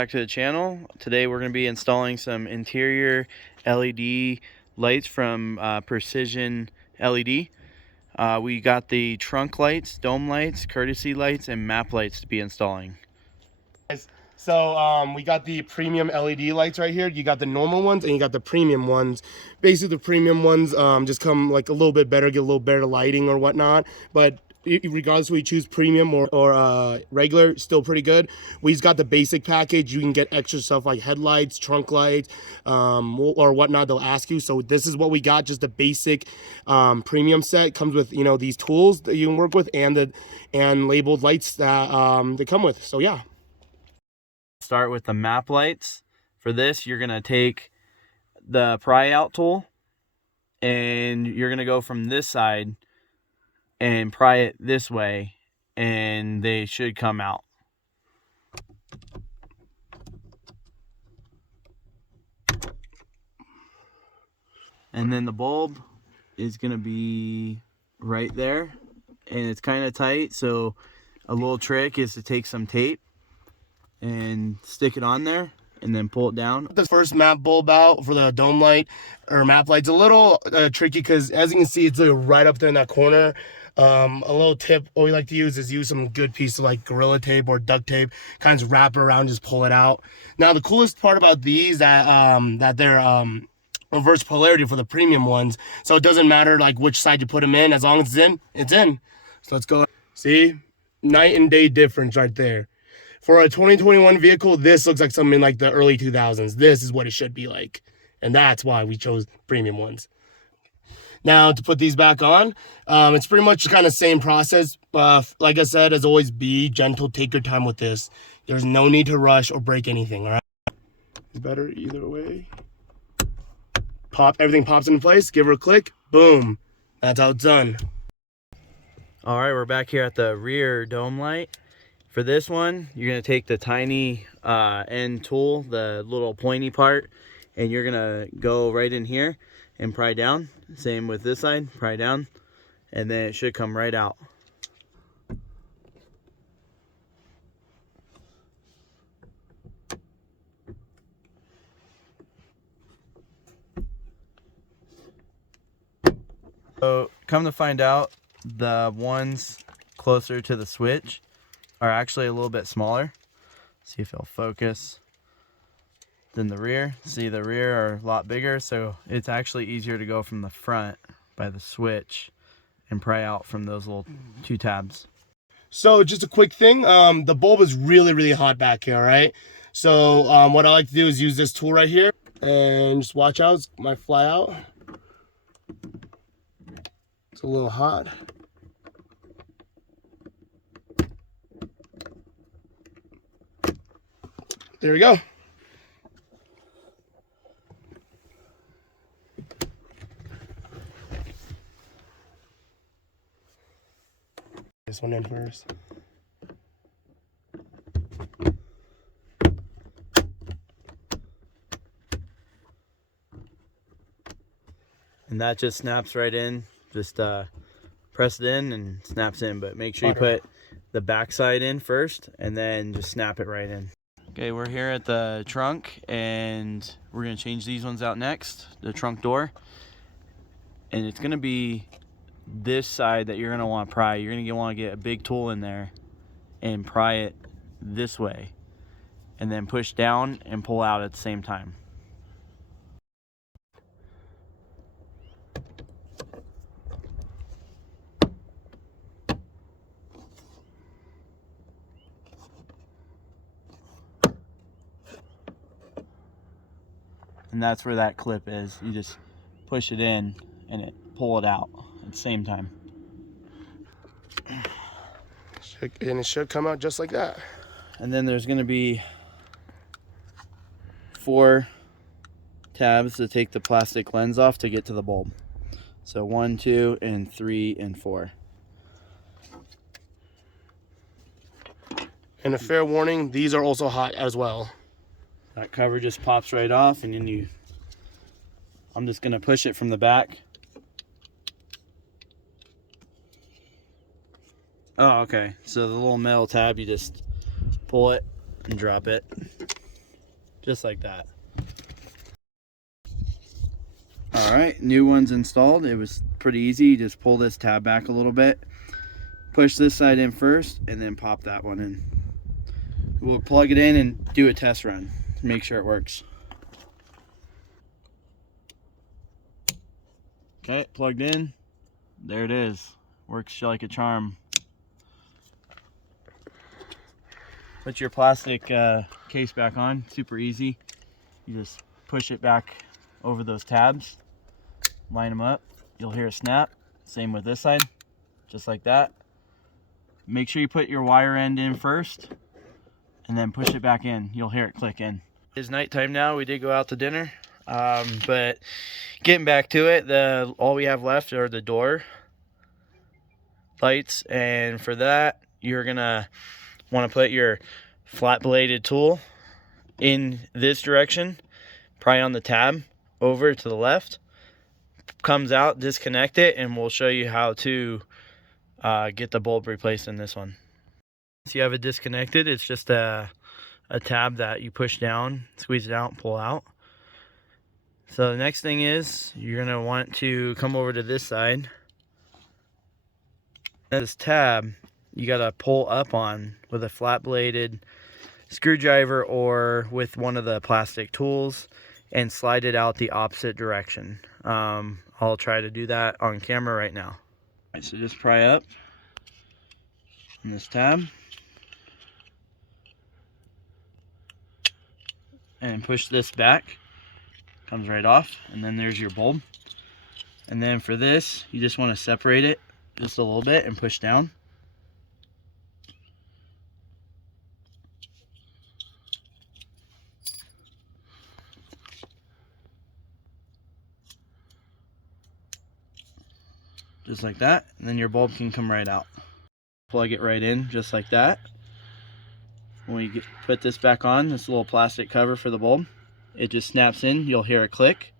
back to the channel. Today we're going to be installing some interior LED lights from Precision LED. We got the trunk lights, dome lights, courtesy lights, and map lights to be installing. So we got the premium LED lights right here. You got the normal ones and you got the premium ones. Basically, the premium ones just come like a little bit better, get a little better lighting or whatnot. But regardless of whether you choose premium or regular, still pretty good. We just got the basic package. You can get extra stuff like headlights, trunk lights, or whatnot. They'll ask you. So this is what we got, just the basic premium set. Comes with, you know, these tools that you can work with and labeled lights that they come with. So yeah. Start with the map lights. For this, you're going to take the pry out tool and you're going to go from this side and pry it this way, and they should come out. And then the bulb is going to be right there, and it's kind of tight, so a little trick is to take some tape and stick it on there and then pull it down. The first map bulb out for the dome light or map light's a little tricky because, as you can see, it's like right up there in that corner. A little tip what we like to use is use some good piece of like Gorilla Tape or duct tape, kind of wrap it around, just pull it out. Now the coolest part about these that they're reverse polarity for the premium ones, so it doesn't matter like which side you put them in, as long as it's in, it's in. So let's go. See, night and day difference right there. For a 2021 vehicle, this looks like something in like the early 2000s. This is what it should be like, and that's why we chose premium ones. Now, to put these back on, it's pretty much kind of same process. Like I said, as always, be gentle. Take your time with this. There's no need to rush or break anything, all right? It's better either way. Everything pops into place. Give her a click. Boom. That's how it's done. All right, we're back here at the rear dome light. For this one, you're going to take the tiny end tool, the little pointy part, and you're going to go right in here and pry down. Same with this side, pry down, and then it should come right out. So come to find out, the ones closer to the switch are actually a little bit smaller. See if it'll focus. Than the rear. See, the rear are a lot bigger, so it's actually easier to go from the front by the switch and pry out from those little two tabs. So just a quick thing, the bulb is really hot back here, all right? So what I like to do is use this tool right here and just watch out, it might fly out. It's a little hot. There we go. This one in first. And that just snaps right in. Just press it in and snaps in, but make sure you put the back side in first and then just snap it right in. Okay, we're here at the trunk and we're going to change these ones out next, the trunk door. And it's going to be this side that you're going to want to pry. You're going to want to get a big tool in there and pry it this way and then push down and pull out at the same time. And that's where that clip is. You just push it in and pull it out at the same time. And it should come out just like that. And then there's going to be 4 tabs to take the plastic lens off to get to the bulb. So 1, 2, and 3, and 4. And a fair warning, these are also hot as well. That cover just pops right off, and then I'm just going to push it from the back. Oh, okay. So the little metal tab, you just pull it and drop it. just like that. All right, new one's installed. It was pretty easy. Just pull this tab back a little bit, push this side in first, and then pop that one in. We'll plug it in and do a test run to make sure it works. Okay, plugged in. There it is. Works like a charm. Put your plastic case back on. Super easy. You just push it back over those tabs, line them up. You'll hear a snap. Same with this side, just like that. Make sure you put your wire end in first and then push it back in. You'll hear it click in. It's nighttime now. We did go out to dinner, but getting back to it, all we have left are the door lights, and for that you're gonna want to put your flat bladed tool in this direction, probably on the tab over to the left. Comes out, disconnect it, and we'll show you how to get the bulb replaced in this one. So you have it disconnected. It's just a tab that you push down, squeeze it out, and pull out. So the next thing is you're gonna want to come over to this side. This tab you gotta pull up on with a flat bladed screwdriver or with one of the plastic tools and slide it out the opposite direction. I'll try to do that on camera right now. All right, so just pry up in this tab and push this back. Comes right off, and then there's your bulb. And then for this, you just want to separate it just a little bit and push down. Just like that, and then your bulb can come right out. Plug it right in just like that. When you put this back on, this little plastic cover for the bulb, it just snaps in. You'll hear a click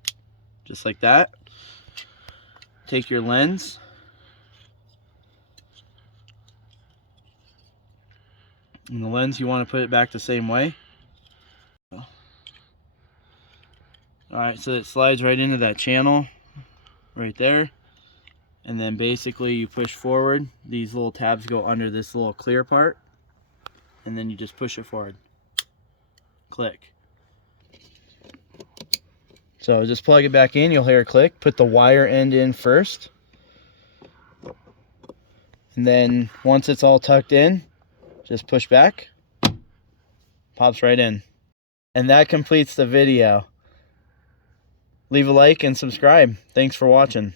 just like that. Take your lens, and the lens you want to put it back the same way. Alright, so it slides right into that channel right there. And then basically you push forward, these little tabs go under this little clear part, and then you just push it forward. Click. So just plug it back in, you'll hear a click. Put the wire end in first. And then once it's all tucked in, just push back. Pops right in. And that completes the video. Leave a like and subscribe. Thanks for watching.